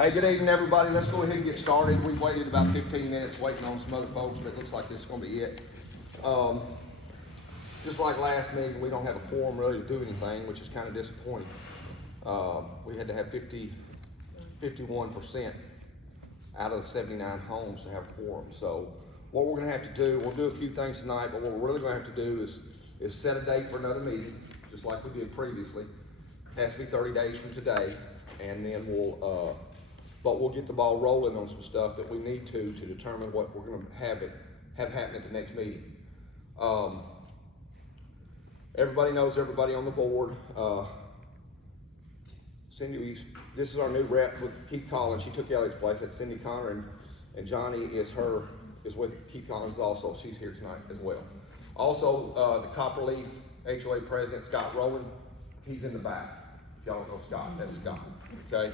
Hey, good evening, everybody. Let's go ahead and get started. We've waited about 15 minutes waiting on some other folks, but it looks like this is going to be it. Just like last meeting, we don't have a quorum really to do anything, which is kind of disappointing. We had to have 51% out of the 79 homes to have quorum. So what we're going to have to do, we'll do a few things tonight, but what we're really going to have to do is set a date for another meeting, just like we did previously. It has to be 30 days from today, and then we'll get the ball rolling on some stuff that we need to determine what we're going to have happen at the next meeting. Everybody knows everybody on the board. Cindy, this is our new rep with Keith Collins. She took Elliott's place. That's Cindy Connor, and Johnny is with Keith Collins also. She's here tonight as well. Also, the Copperleaf HOA president, Scott Rowland, he's in the back. If y'all don't know Scott, that's Scott, okay?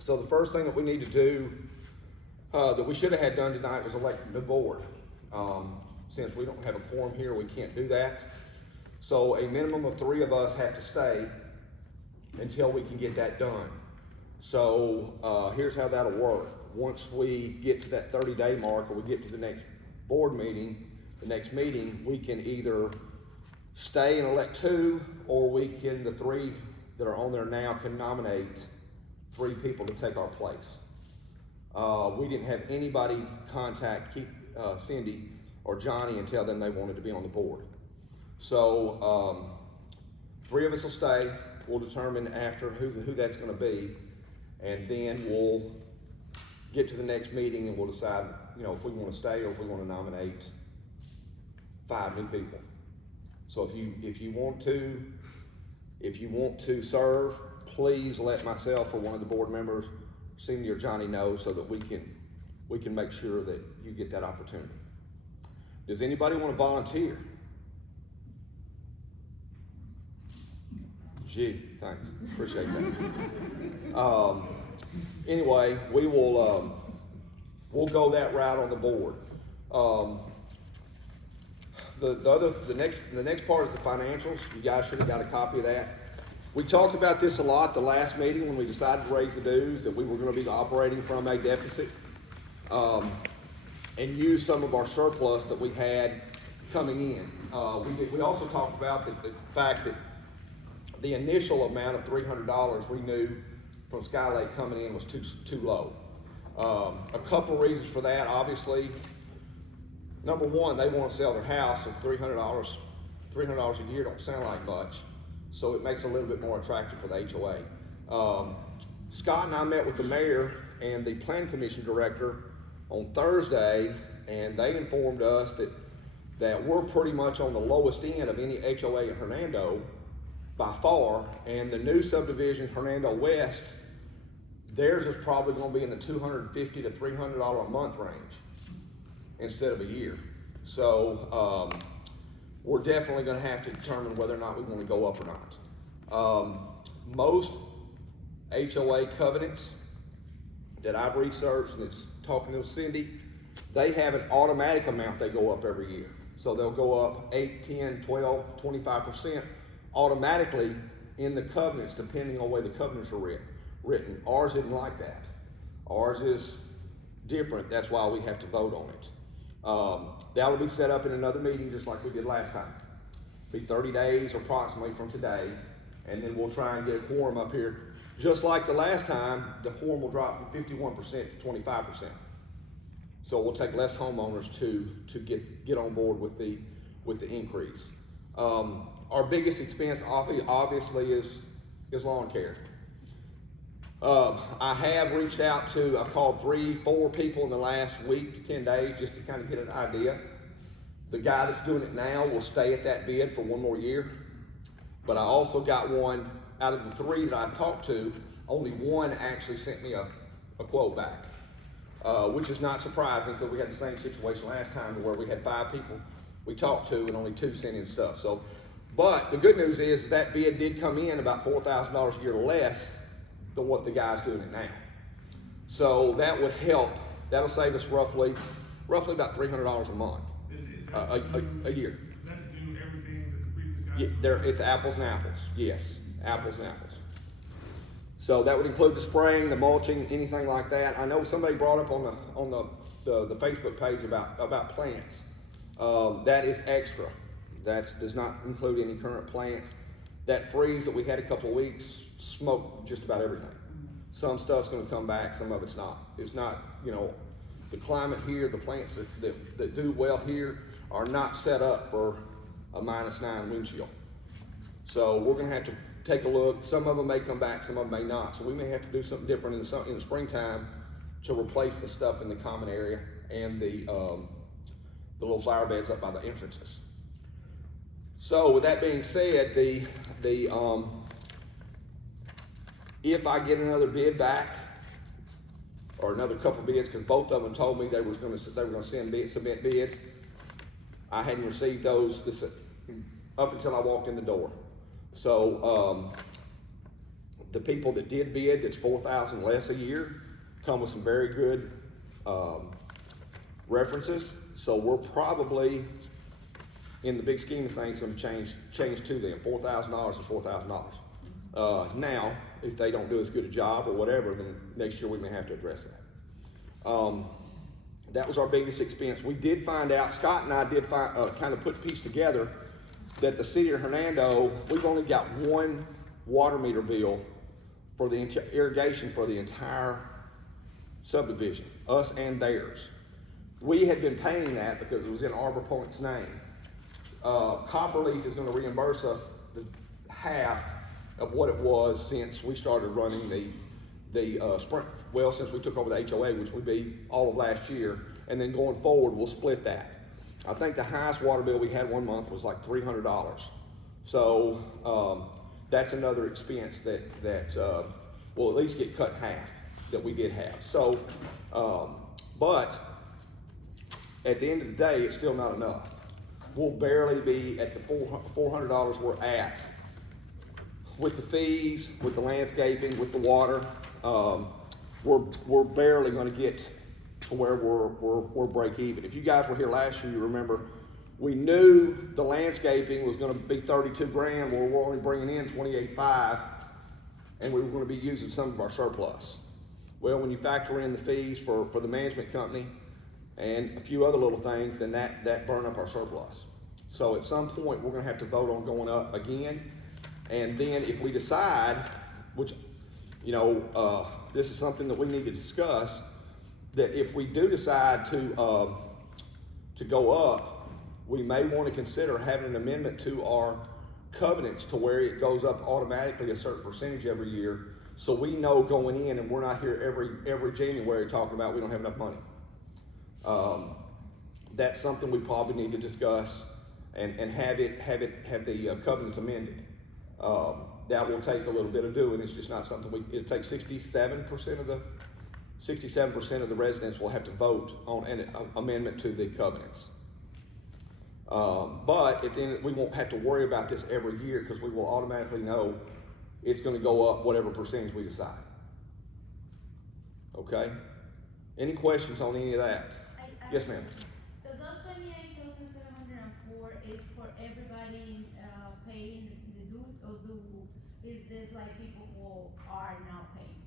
So the first thing that we need to do, that we should have had done tonight, was elect a new board. Since we don't have a quorum here, we can't do that. So a minimum of 3 of us have to stay until we can get that done. So here's how that'll work. Once we get to that 30-day mark, or we get to the next board meeting, we can either stay and elect 2, or the 3 that are on there now can nominate 3 people to take our place. We didn't have anybody contact Cindy or Johnny and tell them they wanted to be on the board. So 3 of us will stay. We'll determine after who that's going to be, and then we'll get to the next meeting and we'll decide, if we want to stay or if we want to nominate 5 new people. So if you want to serve, please let myself or one of the board members, Cindy or Johnny, know so that we can make sure that you get that opportunity. Does anybody want to volunteer? Gee, thanks. Appreciate that. Anyway, we'll go that route on the board. The next part is the financials. You guys should have got a copy of that. We talked about this a lot the last meeting when we decided to raise the dues, that we were going to be operating from a deficit, and use some of our surplus that we had coming in. We also talked about the fact that the initial amount of $300 we knew from Skylake coming in was too low. A couple reasons for that, obviously. Number one, they want to sell their house, and $300 a year don't sound like much, so it makes it a little bit more attractive for the HOA. Scott and I met with the mayor and the plan commission director on Thursday, and they informed us that we're pretty much on the lowest end of any HOA in Hernando by far, and the new subdivision, Hernando West, theirs is probably going to be in the $250 to $300 a month range instead of a year. So we're definitely going to have to determine whether or not we want to go up or not. Most HOA covenants that I've researched, and it's talking to Cindy, they have an automatic amount they go up every year. So they'll go up 8, 10, 12, 25% automatically in the covenants, depending on the way the covenants are written. Ours isn't like that. Ours is different. That's why we have to vote on it. That'll be set up in another meeting just like we did last time. Be 30 days approximately from today, and then we'll try and get a quorum up here. Just like the last time, the quorum will drop from 51% to 25%. So we'll take less homeowners to get on board with the increase. Our biggest expense obviously is lawn care. I have reached out I've called 3-4 people in the last week to 10 days just to kind of get an idea. The guy that's doing it now will stay at that bid for 1 more year. But I also got one out of the 3 that I talked to, only 1 actually sent me a quote back, which is not surprising because we had the same situation last time where we had 5 people we talked to and only 2 sent in stuff. So, but the good news is that bid did come in about $4,000 a year less than what the guy's doing it now. So that would help. That'll save us roughly about $300 a month, a year. Does that do everything that the previous guy? Yeah, it's apples and apples. Yes, apples and apples. So that would include the spraying, the mulching, anything like that. I know somebody brought up on the Facebook page about plants. That is extra. That does not include any current plants. That freeze that we had a couple of weeks smoked just about everything. Some stuff's going to come back, some of it's not. It's not, you know, the climate here, the plants that do well here are not set up for a -9 windshield. So we're going to have to take a look. Some of them may come back, some of them may not. So we may have to do something different in the springtime to replace the stuff in the common area and the little flower beds up by the entrances. So with that being said, if I get another bid back, or another couple of bids, because both of them told me they were going to submit bids, I hadn't received those up until I walked in the door. So the people that did bid, that's $4,000 less a year, come with some very good references. So we're probably, in the big scheme of things, going to change to them. $4,000 is $4,000. Now, if they don't do as good a job or whatever, then next year we may have to address that. That was our biggest expense. We did find out, Scott and I did kind of put the piece together, that the city of Hernando, we've only got one water meter bill for the irrigation for the entire subdivision, us and theirs. We had been paying that because it was in Arbor Pointe's name. Copperleaf is going to reimburse us half of what it was since we started running the sprint, well, since we took over the HOA, which would be all of last year, and then going forward, we'll split that. I think the highest water bill we had one month was like $300. So that's another expense that will at least get cut in half that we did have. So, but at the end of the day, it's still not enough. We'll barely be at the $400 we're at with the fees, with the landscaping, with the water. We're barely going to get to where we're break even. If you guys were here last year, you remember we knew the landscaping was going to be 32 grand. Well, we're only bringing in 28.5, and we were going to be using some of our surplus. Well, when you factor in the fees for the management company and a few other little things, then that burn up our surplus. So at some point, we're going to have to vote on going up again. And then if we decide, which, you know, this is something that we need to discuss, that if we do decide to go up, we may want to consider having an amendment to our covenants to where it goes up automatically a certain percentage every year, so we know going in and we're not here every January talking about we don't have enough money. That's something we probably need to discuss and have the covenants amended. That will take a little bit of doing. It's just not something it takes 67% of the residents will have to vote on an amendment to the covenants. But at the end, we won't have to worry about this every year because we will automatically know it's going to go up whatever percentage we decide. Okay? Any questions on any of that? Yes, ma'am. So those 28,704 is for everybody paying the dues, or is this like people who are not paying?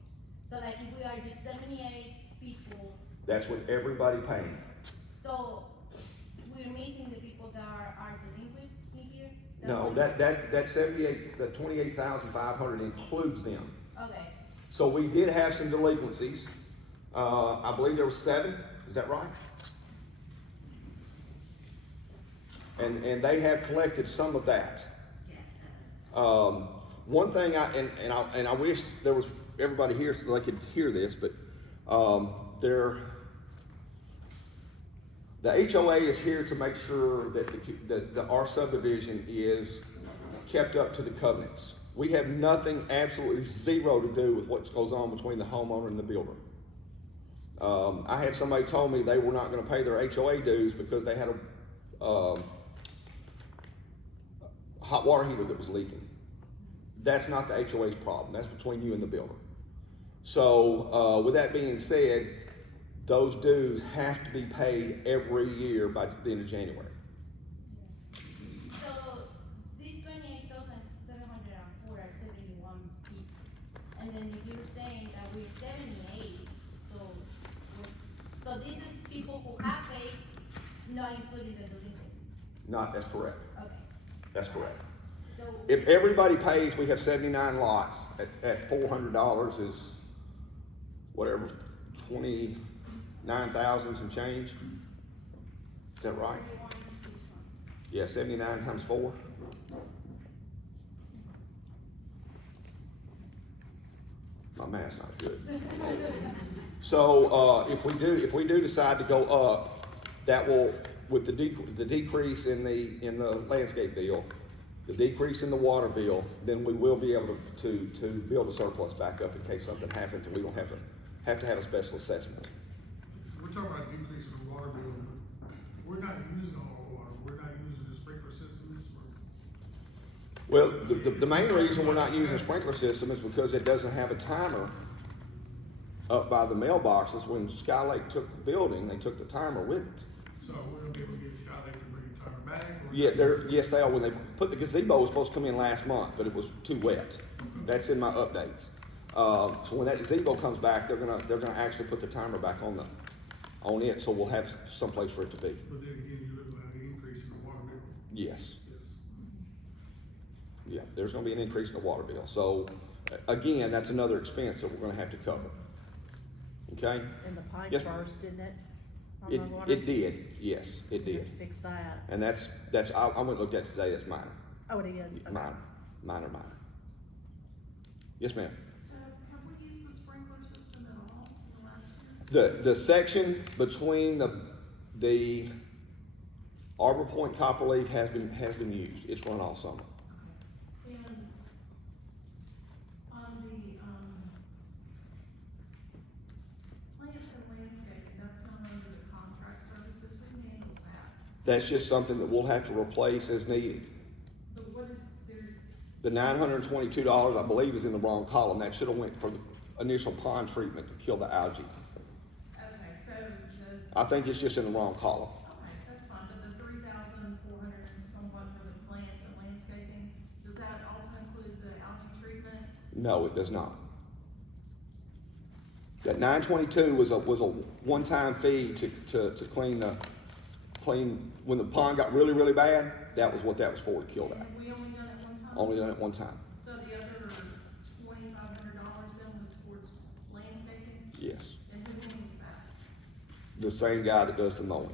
So like if we are just 78 people. That's with everybody paying. So we're missing the people that are delinquent here? No, that 78, the 28,500 includes them. Okay. So we did have some delinquencies. I believe there were 7. Is that right? And they have collected some of that. One thing I wish there was everybody here so they could hear this, but the HOA is here to make sure that our subdivision is kept up to the covenants. We have nothing, absolutely zero, to do with what goes on between the homeowner and the builder. I had somebody told me they were not going to pay their HOA dues because they had a hot water heater that was leaking. That's not the HOA's problem. That's between you and the builder. So with that being said, those dues have to be paid every year by the end of January. So these 28,704 are 71 people, and then if you saying that we're 78, so this is people who have paid, not including the delinquencies. Not, that's correct. Okay. That's correct. So If everybody pays, we have 79 lots at $400 is whatever, 29,000 some change. Is that right? Yeah, 79 times 4. My math's not good. So if we do decide to go up, that will, with the decrease in the landscape bill, the decrease in the water bill, then we will be able to build a surplus back up in case something happens and we don't have to have a special assessment. We're talking about decreasing the water bill, but we're not using all the water, we're not using the sprinkler systems. Well, the main reason we're not using a sprinkler system is because it doesn't have a timer up by the mailboxes. When Sky Lake took the building, they took the timer with it. So we're gonna be able to get Sky Lake to bring the timer back? Or Yeah, yes, they are. When they put the gazebo, was supposed to come in last month, but it was too wet. That's in my updates. So when that gazebo comes back, they're gonna actually put the timer back on it, so we'll have someplace for it to be. But then again, you're looking at an increase in the water bill. Yes. Yes. Yeah, there's gonna be an increase in the water bill. So, again, that's another expense that we're gonna have to cover. Okay? And the pipe Yes, ma'am. burst, didn't it? On the water? It did, yes, it We have did. to fix that. And I went and looked at it today, that's minor. Oh, it is? Okay. Minor. Yes, ma'am. So have we used the sprinkler system at all in the last year? The section between the Arbor Pointe Copperleaf has been used. It's run all summer. And on the, plants and landscaping, that's not under the contract services, who handles that? That's just something that we'll have to replace as needed. But what is, there's, The $922, I believe, is in the wrong column. That should have went for the initial pond treatment to kill the algae. okay, so the, I think it's just in the wrong column. okay, that's fine, but the 3,400 and somewhat for the plants and landscaping, does that also include the algae treatment? No, it does not. That $922 was a one-time fee to clean when the pond got really, really bad. That was what that was for, to kill that. And we only done it one time? Only done it one time. So the other $2,500 then was towards landscaping? Yes. And who handles that? The same guy that does the mowing.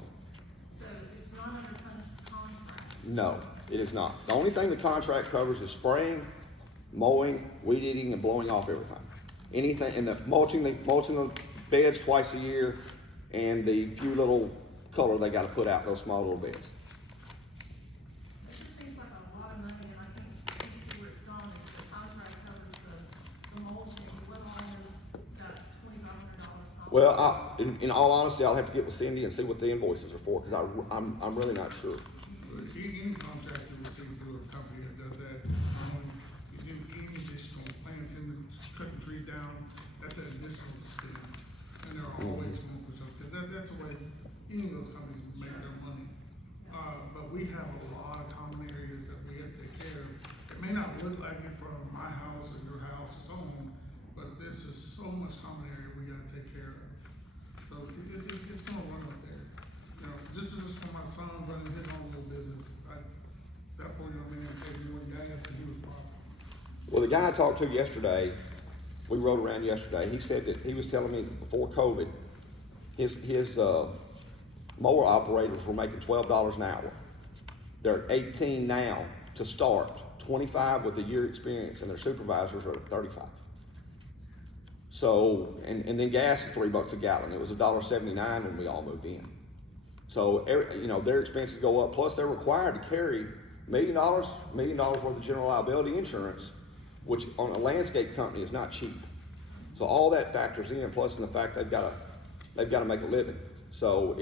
So it's not under contract? No, it is not. The only thing the contract covers is spraying, mowing, weed eating, and blowing off everything. Anything, and the mulching the beds twice a year, and the few little color they gotta put out those small little beds. It just seems like a lot of money, and I think see where it's gone, if the contract covers the mulching, what all is that $2,500? Well, in all honesty, I'll have to get with Cindy and see what the invoices are for, because I'm really not sure. But any contractor will see through a company that does that, if you do any additional plants in, cutting trees down, that's an additional expense. And there are always movers, so that's the way any of those companies make their money. But we have a lot of common areas that we have to take care of. It may not look like it from my house or your house or so on, but there's just so much common area we gotta take care of. So it's gonna run up there. You know, just for my son running his own little business, that poor young man paid more gas than he was profitable. Well, the guy I talked to yesterday, we rode around yesterday, he said that he was telling me before COVID, his mower operators were making $12 an hour. They're at 18 now to start, 25 with a year experience, and their supervisors are at 35. So, and then gas is $3 a gallon. It was $1.79 when we all moved in. So, their expenses go up, plus they're required to carry $1 million worth of general liability insurance, which on a landscape company is not cheap. So all that factors in, plus in the fact they've got to make a living. So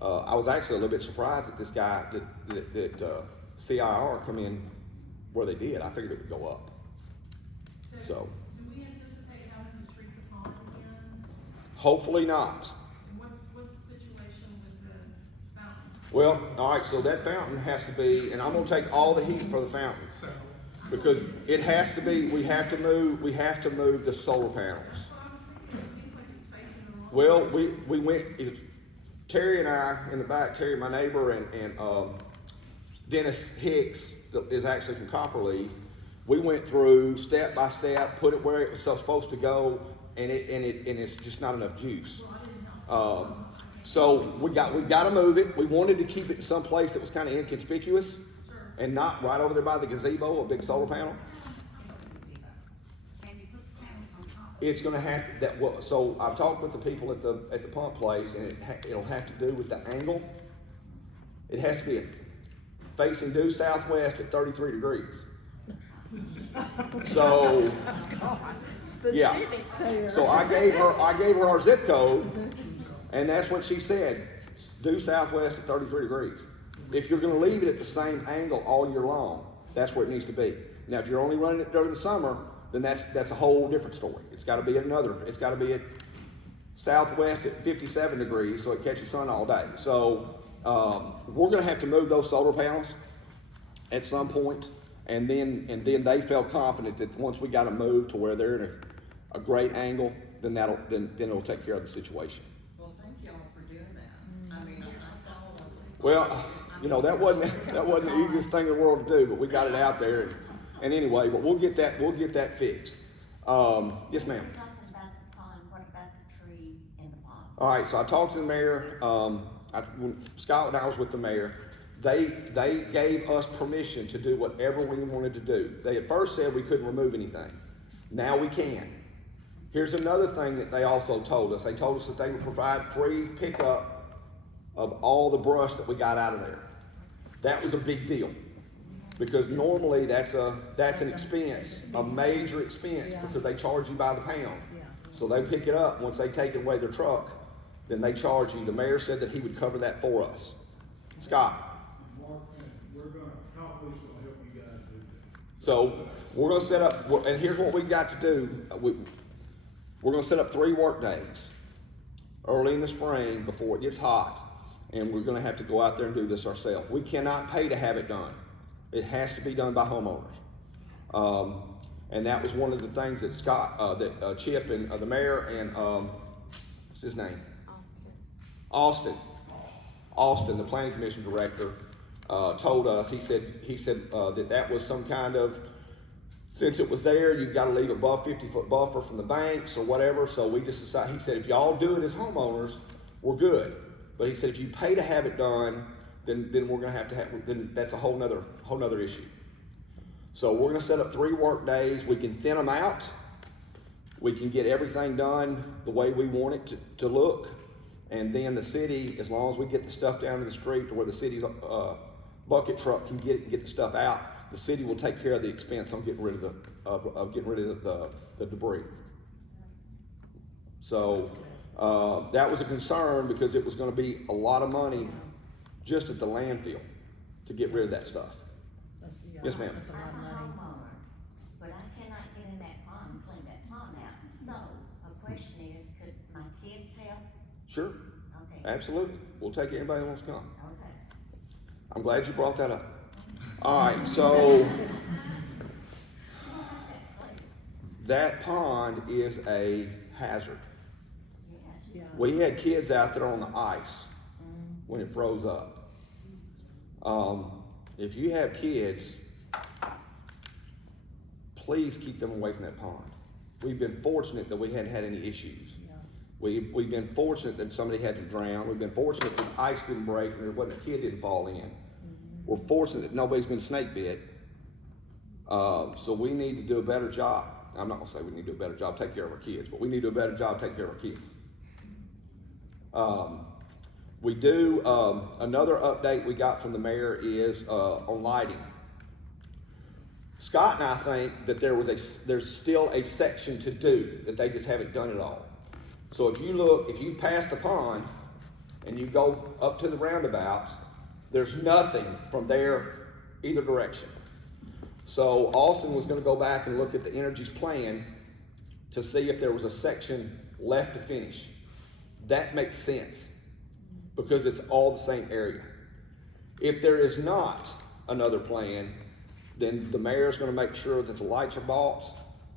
I was actually a little bit surprised that this guy, that CIR come in where they did. I figured it would go up. So Do we anticipate having to treat the pond again? hopefully not. And what's the situation with the fountain? Well, all right, so that fountain has to be, and I'm gonna take all the heat for the fountain. So, Because it has to be, we have to move the solar panels. That's what I'm saying, it seems like it's facing the wrong. Well, we went, Terry and I in the back, Terry, my neighbor, and Dennis Hicks, that is actually from Copperleaf, we went through step by step, put it where it was supposed to go, and it's just not enough juice. So we got to move it. We wanted to keep it in some place that was kind of inconspicuous, and not right over there by the gazebo, a big solar panel. Can you put the panels on top? It's going to have that. So I've talked with the people at the pump place, and it'll have to do with the angle. It has to be facing due southwest at 33 degrees. So God, yeah. specifics here. So I gave her our zip code, and that's what she said. Due southwest at 33 degrees. If you're going to leave it at the same angle all year long, that's where it needs to be. Now, if you're only running it during the summer, then that's a whole different story. It's got to be at southwest at 57 degrees, so it catches sun all day. So we're going to have to move those solar panels at some point, and then they felt confident that once we got them moved to where they're in a great angle, then it'll take care of the situation. Well, thank y'all for doing that. I mean, I saw. Well, you know, that wasn't the easiest thing in the world to do, but we got it out there. And anyway, but we'll get that fixed. Yes, ma'am. Talking about the pond, what about the tree in the pond? All right, so I talked to the mayor. When Scott and I was with the mayor, they gave us permission to do whatever we wanted to do. They at first said we couldn't remove anything. Now we can. Here's another thing that they also told us. They told us that they would provide free pickup of all the brush that we got out of there. That was a big deal, because normally that's an expense, a major expense, because they charge you by the pound. So they pick it up. Once they take it away their truck, then they charge you. The mayor said that he would cover that for us. Scott. Mark, we're gonna, Top Police will help you guys do that. So we're going to set up, and here's what we've got to do. We're going to set up 3 work days early in the spring before it gets hot, and we're going to have to go out there and do this ourselves. We cannot pay to have it done. It has to be done by homeowners. And that was one of the things that Chip and the mayor and what's his name? Austin, the planning commission director, told us. He said that was some kind of, since it was there, you've got to leave above 50-foot buffer from the banks or whatever. So we just decided. He said if y'all do it as homeowners, we're good. But he said if you pay to have it done, then we're going to have. Then that's a whole nother issue. So we're going to set up 3 work days. We can thin them out. We can get everything done the way we want it to look. And then the city, as long as we get the stuff down to the street to where the city's bucket truck can get the stuff out, the city will take care of the expense on getting rid of the debris. So that was a concern, because it was going to be a lot of money just at the landfill to get rid of that stuff. Yes, ma'am. That's a lot of I'm a money. homeowner, but I cannot get in that pond and clean that pond out. So, my question is, could my kids help? Sure, Okay. absolutely. We'll take anybody who wants to come. Okay. I'm glad you brought that up. All right, so that pond is a hazard. Yeah. We had kids out there on the ice when it froze up. If you have kids, please keep them away from that pond. We've been fortunate that we hadn't had any issues. Yeah. We've been fortunate that somebody hadn't drowned. We've been fortunate that the ice didn't break and there wasn't a kid didn't fall in. We're fortunate that nobody's been snake bit. So we need to do a better job. I'm not gonna say we need to do a better job taking care of our kids, but we need to do a better job taking care of our kids. We do, another update we got from the mayor is on lighting. Scott and I think that there's still a section to do, that they just haven't done it all. So if you pass the pond and you go up to the roundabout, there's nothing from there either direction. So Austin was gonna go back and look at the Energy's plan to see if there was a section left to finish. That makes sense, because it's all the same area. If there is not another plan, then the mayor's gonna make sure that the lights are bought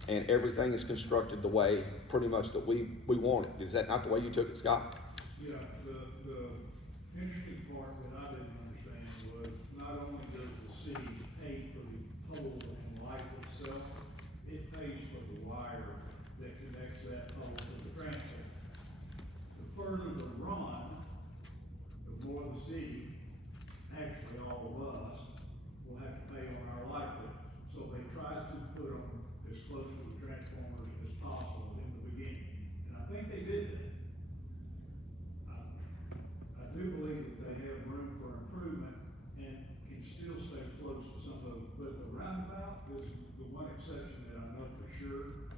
and everything is constructed the way, pretty much that we want it. Is that not the way you took it, Scott? Yeah, the interesting part that I didn't understand was not only does the city pay for the pole and light itself, it pays for the wire that connects that pole to the transformer. The further the run, the more the city, actually all of us, will have to pay on our light bill. So they try to put them as close to the transformers as possible in the beginning, and I think they did that. I do believe that they have room for improvement and can still stay close to some of those, but the roundabout is the one exception that I know for sure.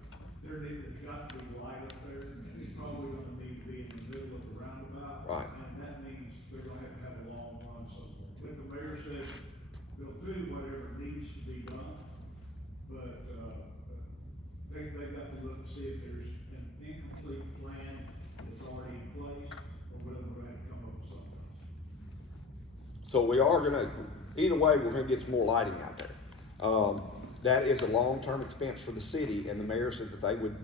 There's got to be light up there, and it's probably gonna need to be in the middle of the roundabout. Right. And that means they're gonna have a long run somewhere. But the mayor said they'll do whatever needs to be done, but, they got to look to see if there's an incomplete plan that's already in place, or whether we're gonna have to come up with something else. So we are gonna, either way, we're gonna get some more lighting out there. That is a long-term expense for the city, and the mayor said that they would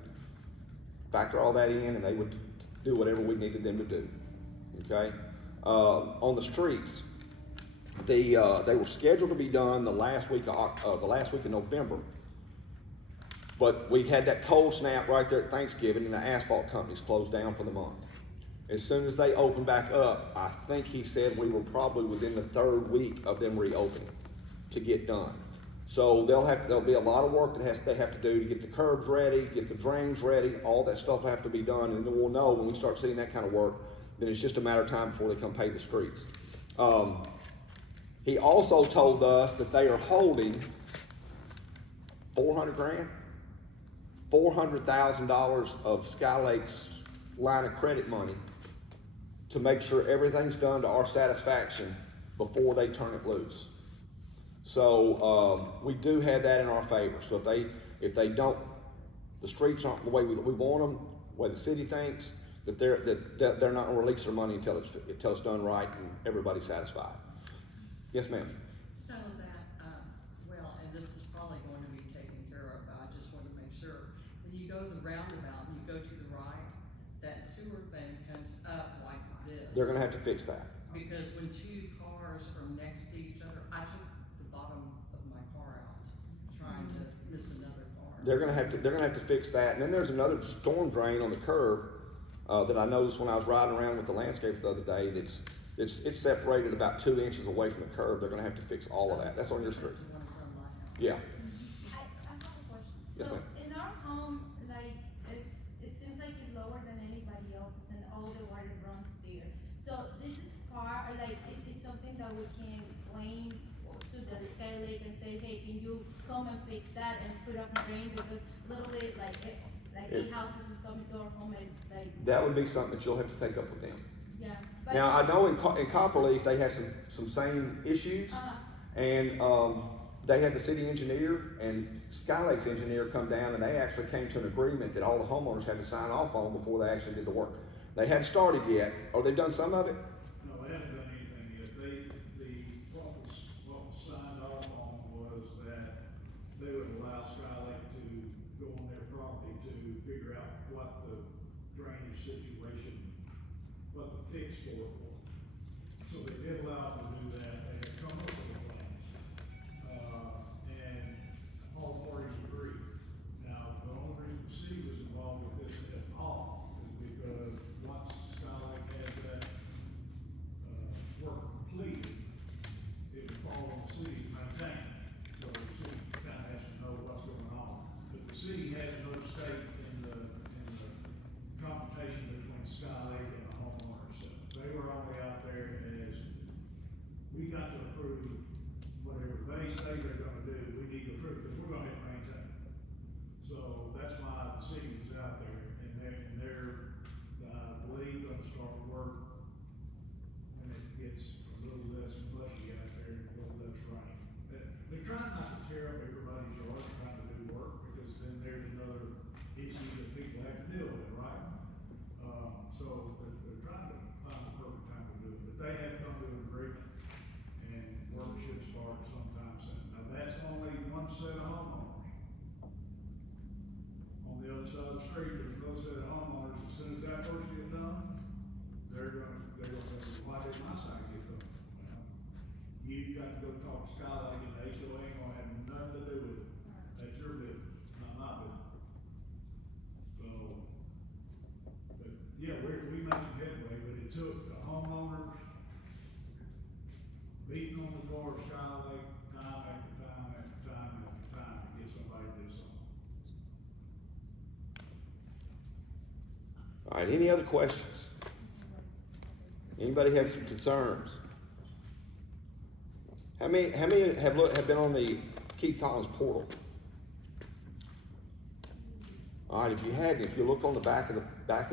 factor all that in and they would do whatever we needed them to do, okay? On the streets, they were scheduled to be done the last week of November. But we had that cold snap right there at Thanksgiving, and the asphalt companies closed down for the month. As soon as they opened back up, I think he said we were probably within the 3rd week of them reopening to get done. So there'll be a lot of work that they have to do to get the curbs ready, get the drains ready, all that stuff will have to be done, and then we'll know when we start seeing that kind of work, then it's just a matter of time before they come pave the streets. He also told us that they are holding $400,000 of Sky Lake's line of credit money to make sure everything's done to our satisfaction before they turn it loose. So we do have that in our favor. So if they don't, the streets aren't the way we want them, the way the city thinks, that they're not gonna release their money until it's done right and everybody's satisfied. Yes, ma'am. So that, well, and this is probably going to be taken care of, but I just want to make sure. When you go to the roundabout and you go to the right, that sewer thing comes up like this. They're gonna have to fix that. Because when two cars from next to each other, I took the bottom of my car out, trying to miss another car. They're gonna have to fix that. And then there's another storm drain on the curb that I noticed when I was riding around with the landscape the other day. It's separated about 2 inches away from the curb. They're gonna have to fix all of that. That's on your street. That's the one from my house. Yeah. I have a question. Yes, So ma'am. in our home, like, it seems like it's lower than anybody else's and all the water runs there. So this is like, it is something that we can claim to the Sky Lake and say, hey, can you come and fix that and put up a drain? Because literally, like 8 houses is coming to our home and like, That would be something that you'll have to take up with them. yeah. But Now, I know in Copperleaf, they had some same issues, and they had the city engineer and Sky Lake's engineer come down, and they actually came to an agreement that all the homeowners had to sign off on before they actually did the work. They hadn't started yet, or they've done some of it? No, they haven't done anything yet. What was signed off on was that they would allow Sky Lake to go on their property to figure out what the drainage situation, what the fix for it was. So they did allow them to do that. They had come up with a plan. And all parties agree. Now, the only reason the city was involved with this at all is because once Sky Lake had that first get done, they're gonna say, why did my side get done? Well, you got to go talk to Skylight and the HOA ain't gonna have nothing to do with it. That's your business, not my business. So, but, yeah, we made some headway, but it took the homeowners beating on the door of Skylake time after time after time after time to get somebody to do something. All right, any other questions? Anybody have some concerns? How many have been on the Keith Collins portal? All right, if you hadn't, if you look on the back of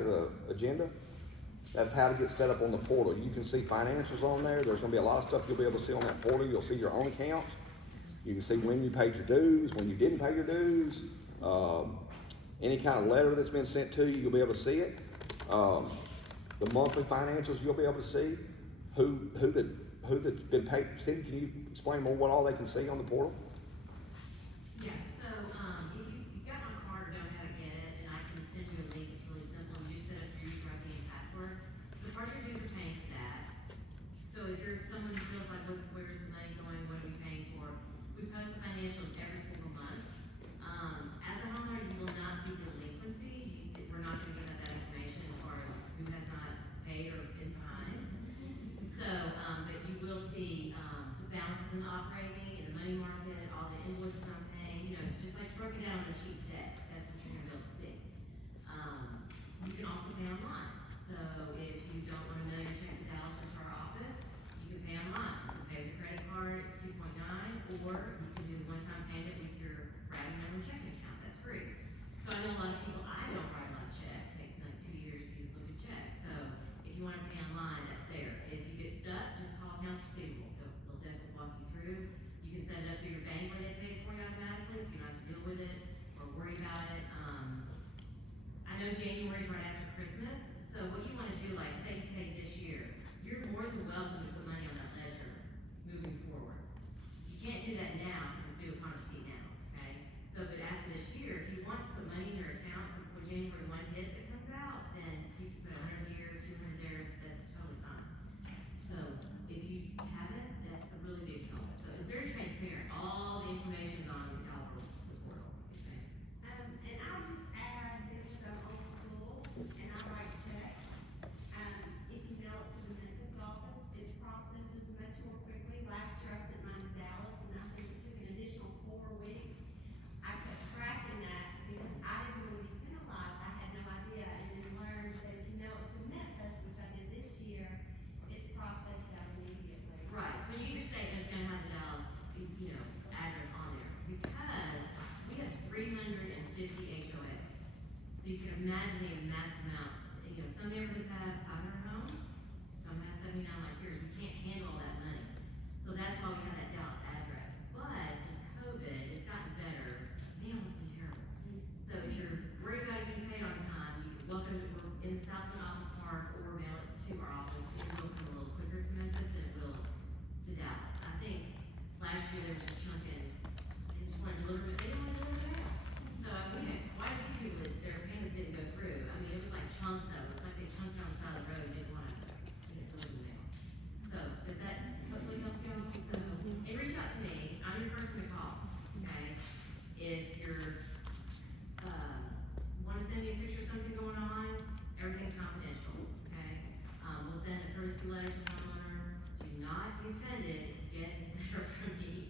the agenda, that's how to get set up on the portal. You can see financials on there. There's gonna be a lot of stuff you'll be able to see on that portal. You'll see your own account. You can see when you paid your dues, when you didn't pay your dues, any kind of letter that's been sent to you, you'll be able to see it. The monthly financials, you'll be able to see who that's been paid. Steve, can you explain more what all they can see on the portal? Yeah, so, if you got my card or don't know how to get it, and I can send you a link, it's really simple, you just set up your user ID and password. So part of your dues are paying for that. So if you're someone who feels like, where's the money going, what are we paying for? We post the financials every single month. As a homeowner, you will not see delinquency, we're not gonna give out that information as far as who has not paid or is behind. So, but you will see, the balances in operating, in the money market, all the invoices I'm paying, you know, just like broken down on the sheet today, that's what you're gonna be able to see. You can also pay online, so if you don't wanna mail your check to Dallas or to our office, you can pay online. You can pay with a credit card, it's 2.9, or you can do the one-time payment with your routing number and checking account, that's free. So I know a lot of people, I don't write a lot of checks, it takes me like 2 years to use a book of checks, so if you wanna pay online, that's there. If you get stuck, just call accounts receivable, they'll definitely walk you through. You can set it up through your bank where they pay it for you automatically, so you don't have to deal with it or worry about it. I know January's right after Christmas, so what you wanna do, like, say you paid this year, you're more than welcome to put money on that ledger moving forward. You can't do that now, because it's due upon receipt now, okay? So, but after this year, if you want to put money in your account, so before January 1 hits, it comes out, then you can put 100 here, 200 there, that's totally fine. So, if you haven't, that's a really big help. So it's very transparent, all the information's on the Arbor portal, it's there. And I'll just add, because I'm old school and I write checks, if you mail it to the Memphis office, it processes much more quickly. Last year I sent mine to Dallas and I think it took an additional 4 weeks. I kept tracking that because I didn't want to be penalized, I had no idea, and then learned that if you mail it to Memphis, which I did this year, it's processed out immediately. Right, so your statement's gonna have the Dallas, address on there, because we have 350 HOAs. So you can imagine a massive amount, some neighborhoods have 500 homes, some have 79 like yours, we can't handle all that money. So that's why we have that Dallas address, but since COVID, it's gotten better, mail has been terrible. So if you're worried about it getting paid on time, we're in the Southland Office Park, or mail it to our office, it will come a little quicker to Memphis than it will to Dallas. I think last year they were just chunking, they just wanted to deliver it, they didn't want to deliver it out. So we had quite a few people that their payments didn't go through, I mean, it was like chunks of it, it's like they chunked on the side of the road and didn't want to, deliver the mail. So, does that hopefully help you all? So, and reach out to me, I'm your person to call, okay? If you're, wanna send me a picture of something going on, everything's confidential, okay? We'll send a courtesy letter to the homeowner, do not be offended if you get a letter from me.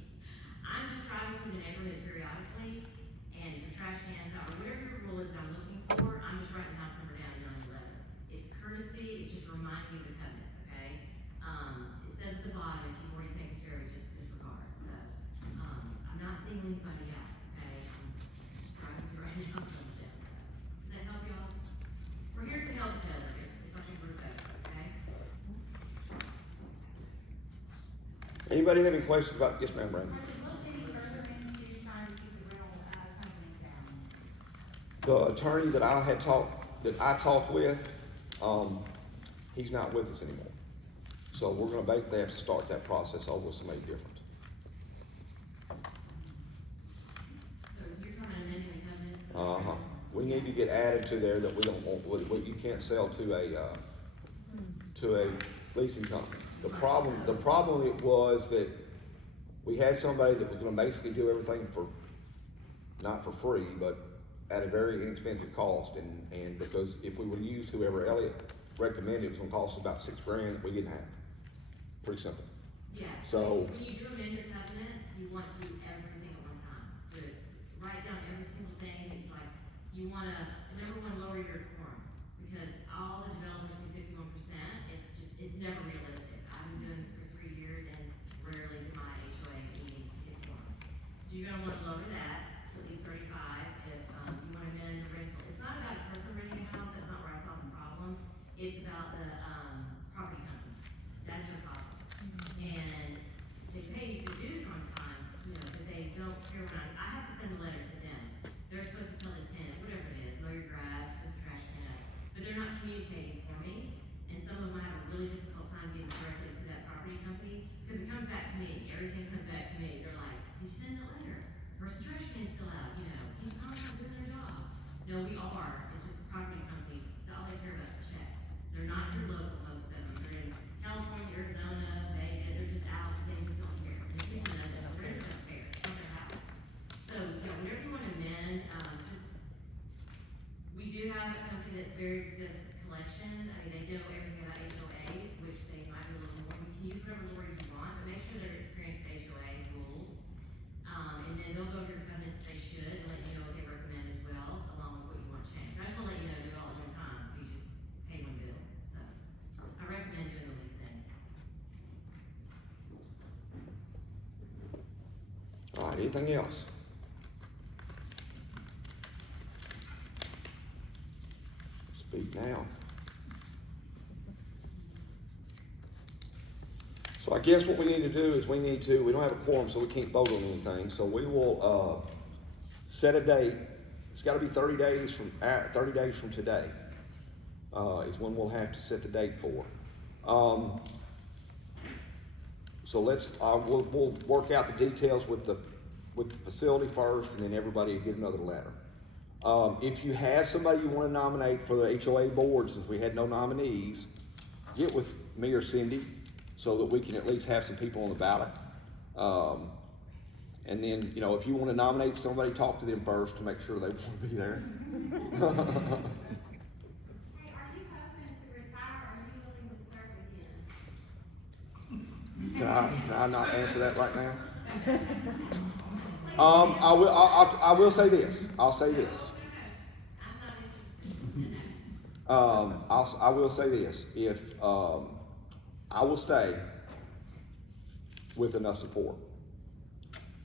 I'm just driving through the neighborhood periodically, and if the trash cans out, or whatever your rule is that I'm looking for, I'm just writing the house number down and on the letter. It's courtesy, it's just reminding you of the covenants, okay? It says at the bottom, if you've already taken care of it, just disregard, so, I'm not singling anybody out, okay? I'm just driving through right now, so. Does that help y'all? We're here to help each other, it's like a group effort, okay? Anybody have any questions about, yes ma'am, Brandon? Are they looking further into trying to keep the rental, companies down? The attorney that I talked with, he's not with us anymore. So we're gonna basically have to start that process over with somebody different. So you're talking about amending the covenants? We can need to get added to there that we don't want, what you can't sell to a leasing company. The problem it was that we had somebody that was gonna basically do everything for, not for free, but at a very inexpensive cost, and because if we would've used whoever Elliot recommended, it was gonna cost us about $6,000 that we didn't have. Pretty simple. Yeah, So- when you do amend your covenants, you want to do everything at one time. Write down every single thing, that you wanna, number one, lower your quorum, because all the developers do 51%, it's never realistic. I've been doing this for 3 years, and rarely do my HOA meetings hit quorum. So you're gonna wanna lower that to at least 35, if, you wanna amend the rental. It's not about a person renting a house, that's not where I solve the problem, it's about the, property companies. That is your problem. And they pay the dues on time, but they don't care when I have to send a letter to them. They're supposed to tell the tenant, whatever it is, mow your grass, put the trash can up, but they're not communicating for me. And some of them I have a really difficult time getting directly to that property company, because it comes back to me, everything comes back to me. They're like, did you send a letter? Her trash can's still out, he's not doing their job. No, we are, it's just the property companies, all they care about is the check. They're not your local, most of them, they're in California, Arizona, Vegas, they're just out, they just don't care. And people know that, they're just don't care, it's not their house. So, whenever you wanna amend, we do have a company that's very good at collection. I mean, they know everything about HOAs, which they might be a little more, you can use whatever lawyers you want, but make sure they're experienced with HOA rules. And then they'll go over your covenants if they should, and let you know what they recommend as well, along with what you want changed. I just wanna let you know, do it all at one time, so you just pay one bill, so. I recommend doing the lease then. All right, anything else? Speak now. So I guess what we need to do is we don't have a quorum, so we can't vote on anything, so we will, set a date. It's gotta be 30 days from today, is when we'll have to set the date for. So we'll work out the details with the facility first, and then everybody will get another letter. If you have somebody you wanna nominate for the HOA board, since we had no nominees, get with me or Cindy, so that we can at least have some people on the ballot. And then, if you wanna nominate somebody, talk to them first to make sure they wanna be there. Hey, are you hoping to retire, or are you willing to serve again? Can I not answer that right now? I will say this. I'll say this. I'm not interested in that. I will say this. If I will stay with enough support,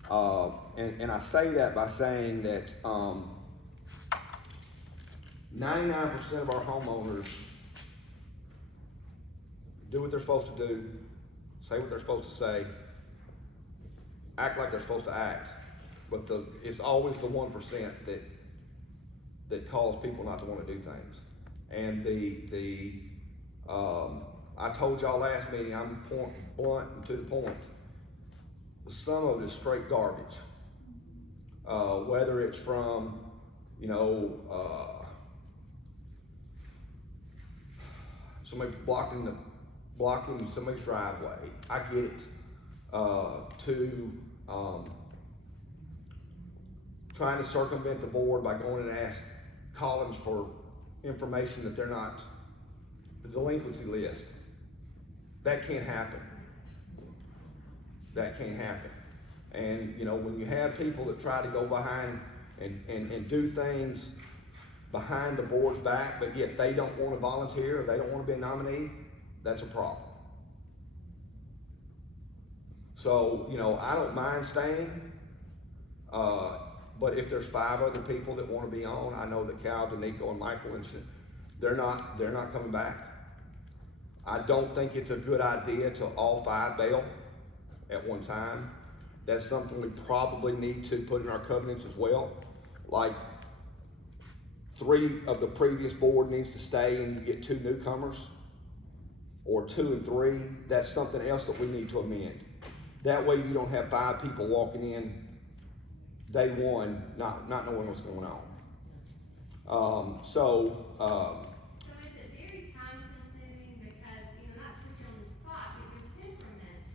and I say that by saying that 99% of our homeowners do what they're supposed to do, say what they're supposed to say, act like they're supposed to act, but it's always the 1% that cause people not to want to do things. And I told y'all last meeting, I'm blunt and to the point. Some of it is straight garbage. Whether it's from, somebody blocking somebody's driveway, I get it, to trying to circumvent the board by going and ask Collins for information that they're not, the delinquency list. That can't happen. That can't happen. And, when you have people that try to go behind and do things behind the board's back, but yet they don't want to volunteer, or they don't want to be a nominee, that's a problem. So, I don't mind staying, but if there's 5 other people that want to be on, I know that Cal, Danico, and Michael, and they're not coming back. I don't think it's a good idea to all 5 bail at one time. That's something we probably need to put in our covenants as well. Like 3 of the previous board needs to stay and you get 2 newcomers, or 2 and 3. That's something else that we need to amend. That way you don't have 5 people walking in day one, not knowing what's going So is it very time consuming because, you know, not to put you on the spot, but your temperament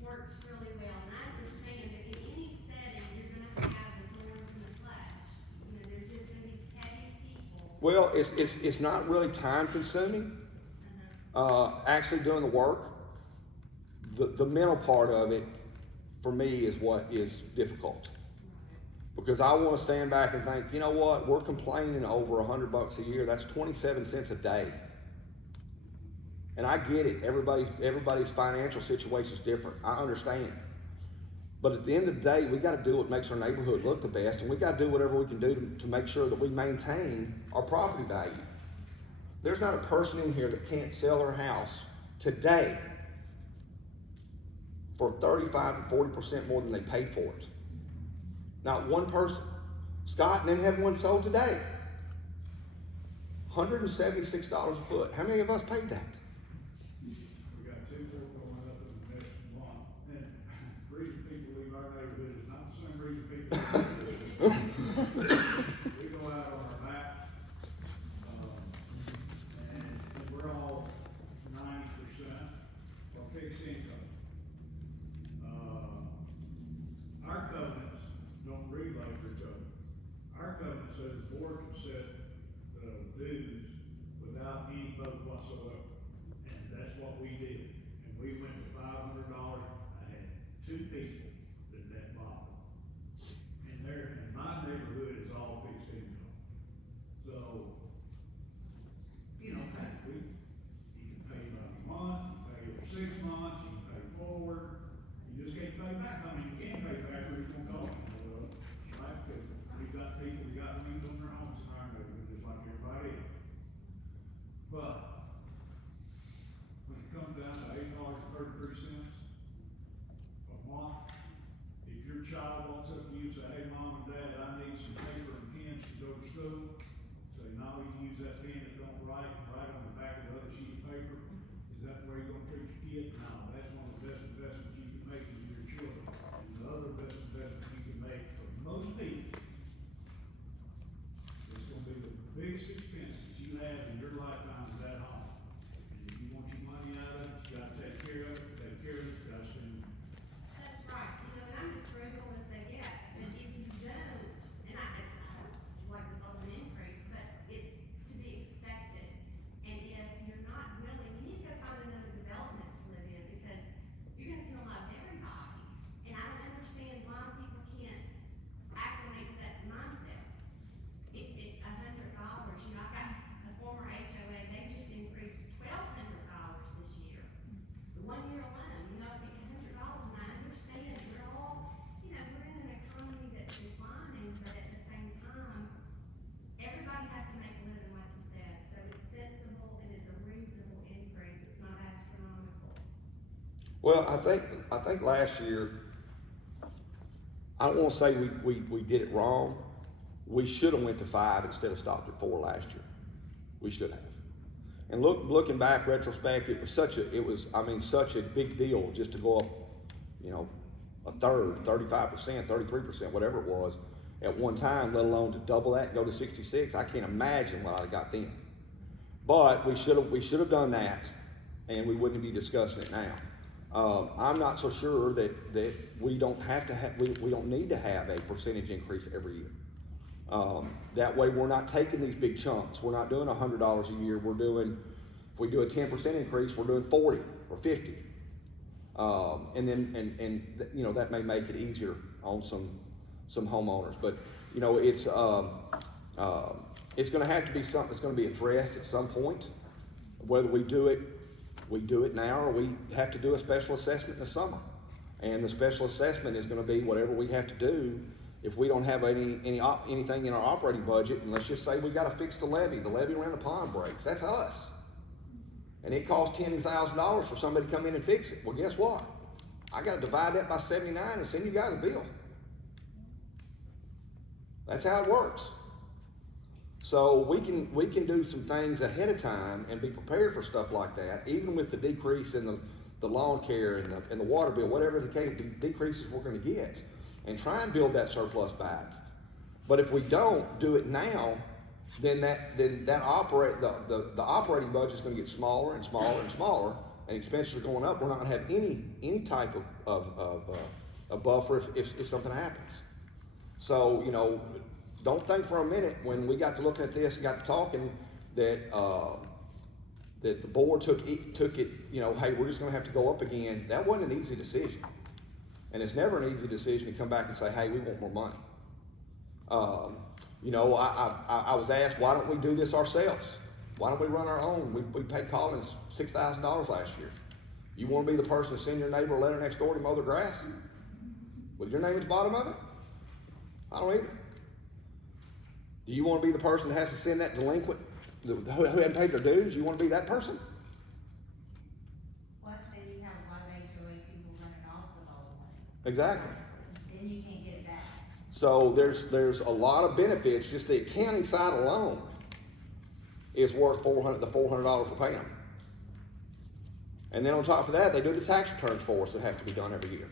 works really well. And I understand that in any setting, you're gonna have the thorns in the flesh. You know, there's just gonna be petty people. Well, it's not really time consuming. Actually doing the work, the mental part of it, for me, is what is difficult. Because I want to stand back and think, you know what, we're complaining over $100 a year. That's 27 cents a day. And I get it. Everybody's financial situation is different. I understand. But at the end of the day, we got to do what makes our neighborhood look the best, and we got to do whatever we can do to make sure that we maintain our property value. There's not a person in here that can't sell their house today for 35 to 40% more than they paid for it. Not one person. Scott and them have one sold today. $176 a foot. How many of us paid that? We got two more going up in the next month, and the reason people leave our neighborhood is not the same reason people leave. We go out on our map, and we're all 90% or fixed income. Our covenants don't read like your covenant. Our covenant says the board can set the dues without any vote whatsoever. And that's what we did. And we went to $500. I had two people that bought. And my neighborhood is all fixed income. So, you know, you can pay by a month, you can pay over 6 months, you can pay forward. You just can't pay back. I mean, you can pay back, but it's gonna cost you. Like, we've got people that got liens on their homes in our neighborhood, just like everybody else. But when it comes down to $8.33 a month, if your child walks up to you and say, "Hey, Mom and Dad, I need some paper and pens to go to school," say, "No, you can use that pen that don't write on the back of the other sheet of paper." Is that the way you're gonna treat your kid? No, that's one of the best investments you can make with your children. And the other best investment you can make for most people, it's gonna be the biggest expense that you have in your lifetime is that home. And if you want your money out of it, you gotta take care of it, you gotta spend it. That's right, you know, and I'm as frugal as they get, but if you don't, and I don't like this little increase, but it's to be expected. And if you're not willing, you need to go find another development to live in, because you're gonna penalize everybody. And I don't understand why people can't acclimate to that mindset. It's $100, you know, I've got a former HOA, they just increased $1,200 this year. The 1 year alone, you know, I think $100, and I understand, we're all, you know, we're in an economy that's declining, but at the same time, everybody has to make a living, like you said, so it's sensible and it's a reasonable increase, it's not astronomical. Well, I think last year, I don't want to say we did it wrong. We should have went to 5 instead of stopped at 4 last year. We should have. And looking back, retrospect, it was such a big deal just to go up, you know, a third, 35%, 33%, whatever it was, at one time, let alone to double that and go to 66. I can't imagine what I'd got then. But we should have done that, and we wouldn't be discussing it now. I'm not so sure that we don't we don't need to have a percentage increase every year. That way we're not taking these big chunks. We're not doing $100 a year. If we do a 10% increase, we're doing 40 or 50. And you know, that may make it easier on some homeowners. But you know, it's going to have to be something that's going to be addressed at some point. Whether we do it now, or we have to do a special assessment in the summer. And the special assessment is going to be whatever we have to do if we don't have anything in our operating budget. And let's just say we got to fix the levee around the pond breaks. That's us. And it costs $10,000 for somebody to come in and fix it. Well, guess what? I got to divide that by 79 and send you guys a bill. That's how it works. So we can do some things ahead of time and be prepared for stuff like that, even with the decrease in the lawn care and the water bill, whatever the case, decreases we're going to get, and try and build that surplus back. But if we don't do it now, then that the operating budget's gonna get smaller and smaller and smaller, and expenses are going up. We're not gonna have any type of a buffer if something happens. So, you know, don't think for a minute when we got to looking at this and got to talking that that the board took it, you know, hey, we're just gonna have to go up again. That wasn't an easy decision. And it's never an easy decision to come back and say, hey, we want more money. You know, I was asked, why don't we do this ourselves? Why don't we run our own? We paid Collins $6,000 last year. You wanna be the person to send your neighbor a letter next door to mow their grass? With your name at the bottom of it? I don't either. Do you wanna be the person that has to send that delinquent, who hadn't paid their dues? You wanna be that person? Plus, then you have a lot of HOA people running off the whole way. Exactly. Then you can't get it back. So there's a lot of benefits. Just the accounting side alone is worth the $400 we're paying. And then on top of that, they do the tax returns for us that have to be done every year.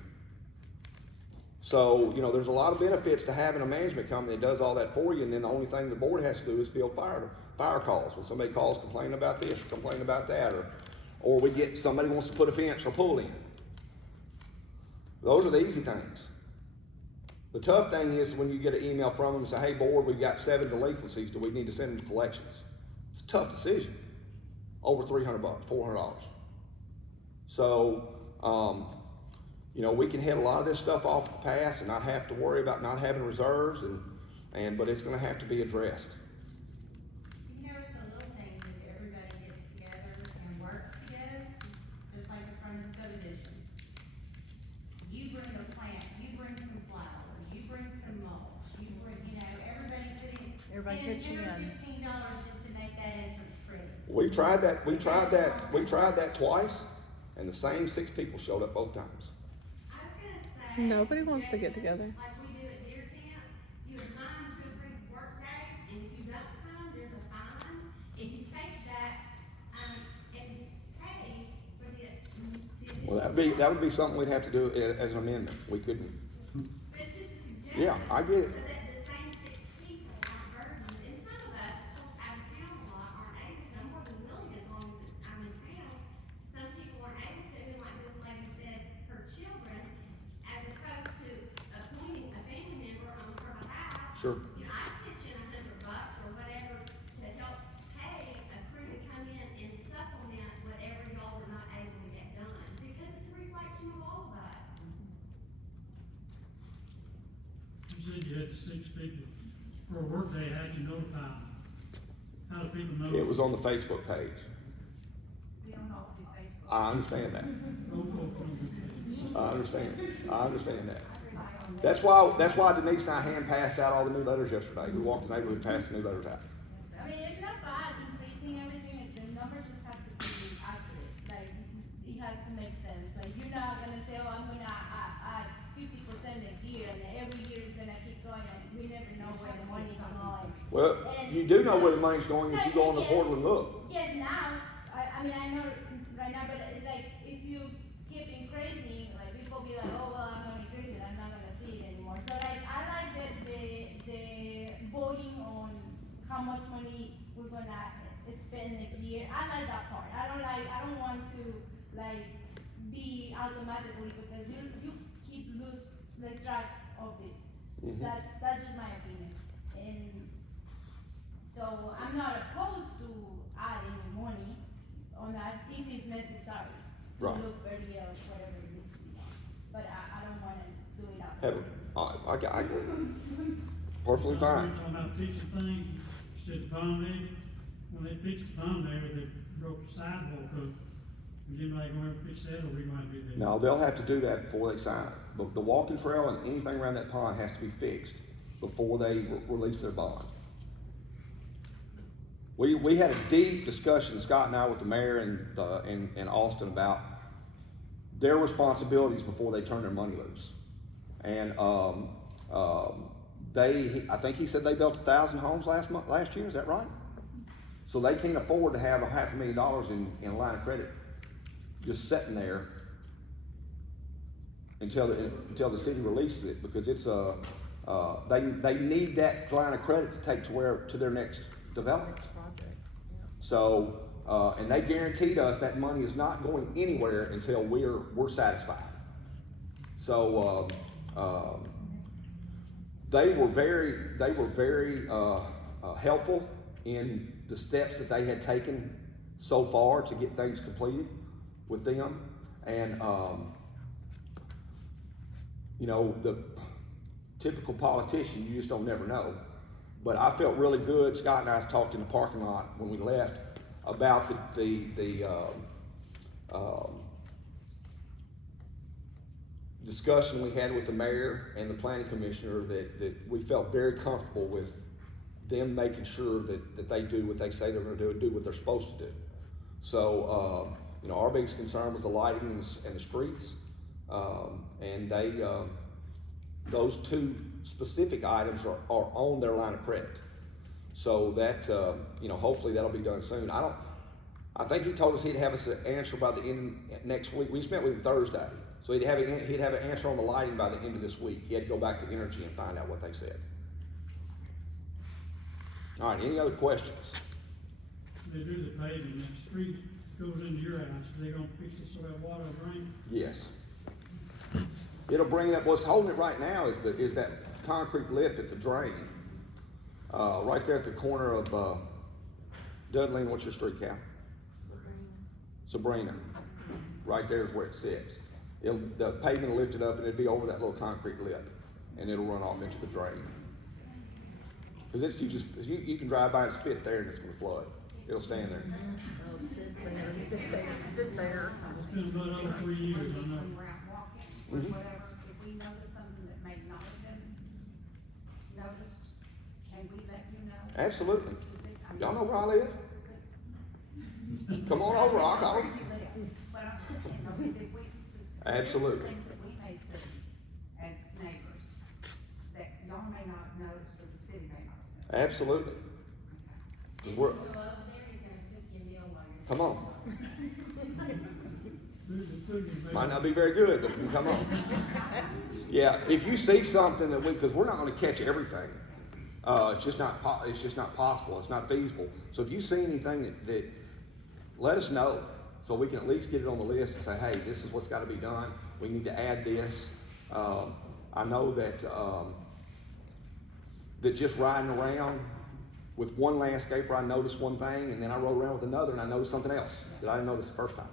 So, you know, there's a lot of benefits to having a management company that does all that for you, and then the only thing the board has to do is field fire calls. When somebody calls complaining about this or complaining about that, or we get somebody wants to put a fence or pool in. Those are the easy things. The tough thing is when you get an email from them and say, hey board, we've got 7 delinquencies, do we need to send them to collections? It's a tough decision. Over $300, $400. So, you know, we can head a lot of this stuff off the pass and not have to worry about not having reserves, but it's gonna have to be addressed. You know, it's the little things that everybody gets together and works together, just like in front of the subdivision. You bring a plant, you bring some flowers, you bring some mulch, you bring, you know, everybody Everybody spend pitching in. $10 just to make that entrance pretty. We tried that twice, and the same 6 people showed up both times. I was gonna say. Nobody wants to get together. Like we do at deer camp, you assign 2 or 3 work days, and if you don't come, there's a fine. If you take that, and pay for the. Well, that would be something we'd have to do as an amendment. We couldn't. But it's just a suggestion. Yeah, I get it. So that the same 6 people aren't burdened, and some of us, of course, out of town a lot, aren't able to, I'm more than willing as long as I'm in town. Some people aren't able to, and like this lady said, her children, as opposed to appointing a family member on her behalf. Sure. You know, I pitch in $100 or whatever to help pay a crew to come in and supplement whatever y'all were not able to get done, because it's a reflection of all of us. You said you had 6 people for a workday, how'd you notify them? How do people know? It was on the Facebook page. We don't know if we Facebook. I understand that. I understand that. That's why Denise and I hand passed out all the new letters yesterday. We walked the neighborhood and passed the new letters out. I mean, it's not bad, increasing everything, the numbers just have to be accurate, like, it has to make sense, like, you're not gonna say, oh, I'm gonna add 50% next year, and every year is gonna keep going, and we never know where the money's going. Well, you do know where the money's going if you go on the portal and look. Yes, now, I mean, I know right now, but like, if you keep increasing, like, people be like, oh, well, I'm gonna increase it, I'm not gonna see it anymore. So like, I like the voting on how much money we're gonna spend next year. I like that part. I don't want to like be automatically, because you keep lose the track of this. Mhm. That's just my opinion. And so I'm not opposed to adding money on that if it's necessary. Right. To look pretty or whatever it needs to be done. But I don't wanna do it out. Have, I agree. Perfectly fine. Talking about fixing things, you said the pond there, when they fixed the pond there, they broke the sidewalk up. Is anybody gonna ever fix that, or we might do that? No, they'll have to do that before they sign it. The walking trail and anything around that pond has to be fixed before they release their bond. We had a deep discussion, Scott and I, with the mayor and Austin about their responsibilities before they turn their money loose. And I think he said they built 1,000 homes last year. Is that right? So they can't afford to have $500,000 in a line of credit just sitting there until the city releases it, because it's they need that line of credit to take to their next development. Projects, yeah. So, and they guaranteed us that money is not going anywhere until we're satisfied. So, they were very helpful in the steps that they had taken so far to get things completed with them. And, you know, the typical politician, you just don't never know. But I felt really good. Scott and I talked in the parking lot when we left about the discussion we had with the mayor and the planning commissioner, that we felt very comfortable with them making sure that they do what they say they're gonna do what they're supposed to do. So, you know, our biggest concern was the lighting in the streets. And they, those two specific items are on their line of credit. So that, you know, hopefully that'll be done soon. I think he told us he'd have us an answer by the end next week. We met with him Thursday. So he'd have an answer on the lighting by the end of this week. He had to go back to Energy and find out what they said. All right, any other questions? They do the paving, that street goes into your house, they're gonna fix it so that water will drain. Yes. It'll bring up, what's holding it right now is that concrete lip at the drain. Right there at the corner of, Dudley and what's your street, Cal? Sabrina. Right there is where it sits. The pavement will lift it up and it'll be over that little concrete lip and it'll run off into the drain. Cause you can drive by and spit there and it's gonna flood. It'll stand there. Oh, sit there, sit there, sit there. It's been about over 3 years, I know. When we're out walking, or Mhm. whatever, if we notice something that may not have been noticed, can we let you know? Absolutely. Specific- I mean, Y'all know where I live? Come on over, I'll call where you. you live. But I'm saying, though, is if we, Absolutely. there's things that we may see as neighbors that y'all may not have noticed, or the city may not have noticed. Absolutely. If you We're- go up there, he's gonna cook you a meal while you're. Come on. The food is very- Might not be very good, but you can come on. Yeah, if you see something that because we're not gonna catch everything. It's just not possible, it's not feasible. So if you see anything that let us know, so we can at least get it on the list and say, hey, this is what's gotta be done, we need to add this. I know that just riding around with one landscaper, I noticed one thing, and then I rode around with another and I noticed something else that I didn't notice the first time.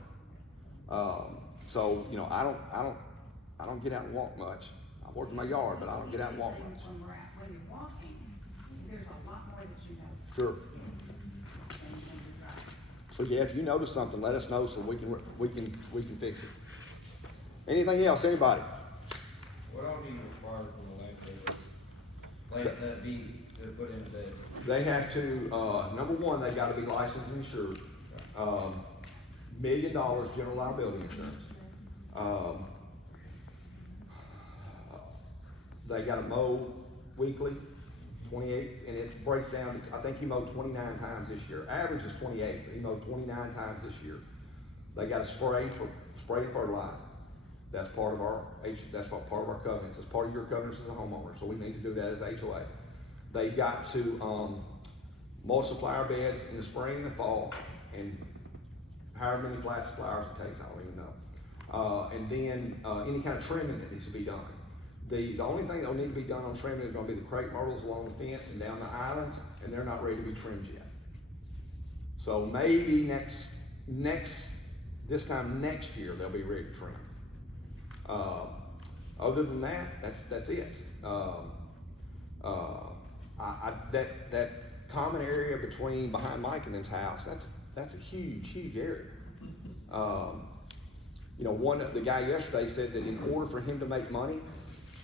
So, you know, I don't get out and walk much. I work in my yard, but I don't get out and walk We see much. things when you're walking, there's a lot more that you notice. Sure. Than you're driving. So yeah, if you notice something, let us know so we can fix it. Anything else, anybody? What all do you require from the landscaper? Plant that deed to put in the bed? They have to, number one, they gotta be licensed and insured. $1 million general liability insurance. They gotta mow weekly, 28, and it breaks down, I think he mowed 29 times this year. Average is 28, but he mowed 29 times this year. They gotta spray and fertilize. That's part of our covenants. It's part of your covenants as a homeowner, so we need to do that as HOA. They've got to, mulch the flower beds in the spring and the fall, and however many flats of flowers it takes, I don't even know. And then, any kind of trimming that needs to be done. The only thing that'll need to be done on trimming is gonna be the crepe myrtles along the fence and down the islands, and they're not ready to be trimmed yet. So maybe this time next year, they'll be ready to trim. Other than that, that's it. That common area behind Mike and his house, that's a huge area. You know, the guy yesterday said that in order for him to make money,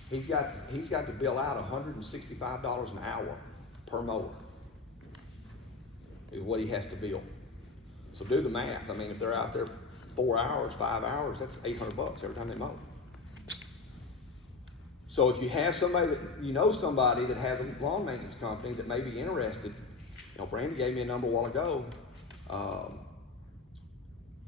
he's got to bill out $165 an hour per mower is what he has to bill. So do the math. I mean, if they're out there 4 hours, 5 hours, that's $800 every time they mow. So if you have somebody that has a lawn maintenance company that may be interested, you know, Brandy gave me a number a while ago. Tell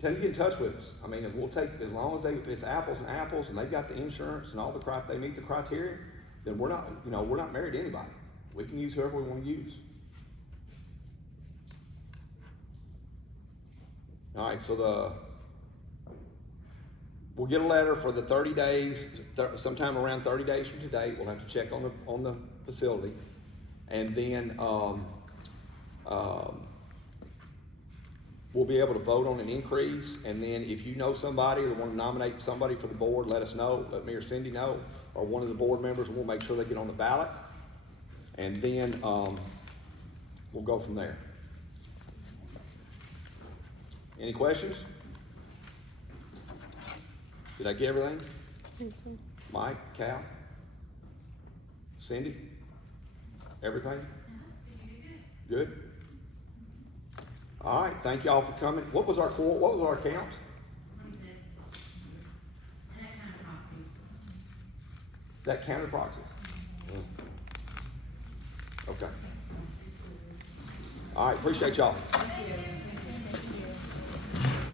them to get in touch with us. I mean, we'll take, as long as it's apples and apples and they've got the insurance and all they meet the criteria, then we're not married to anybody. We can use whoever we want to use. All right, so we'll get a letter for the 30 days, sometime around 30 days from today. We'll have to check on the facility. And then, we'll be able to vote on an increase. And then if you know somebody or want to nominate somebody for the board, let us know. Let me or Cindy know, or one of the board members, and we'll make sure they get on the ballot. And then, we'll go from there. Any questions? Did I get everything? Mike, Cal? Cindy? Everything? Good? All right, thank y'all for coming. What was our count? 26. And that kind of proxy. That counted proxies? Okay. All right, appreciate y'all. Thank you.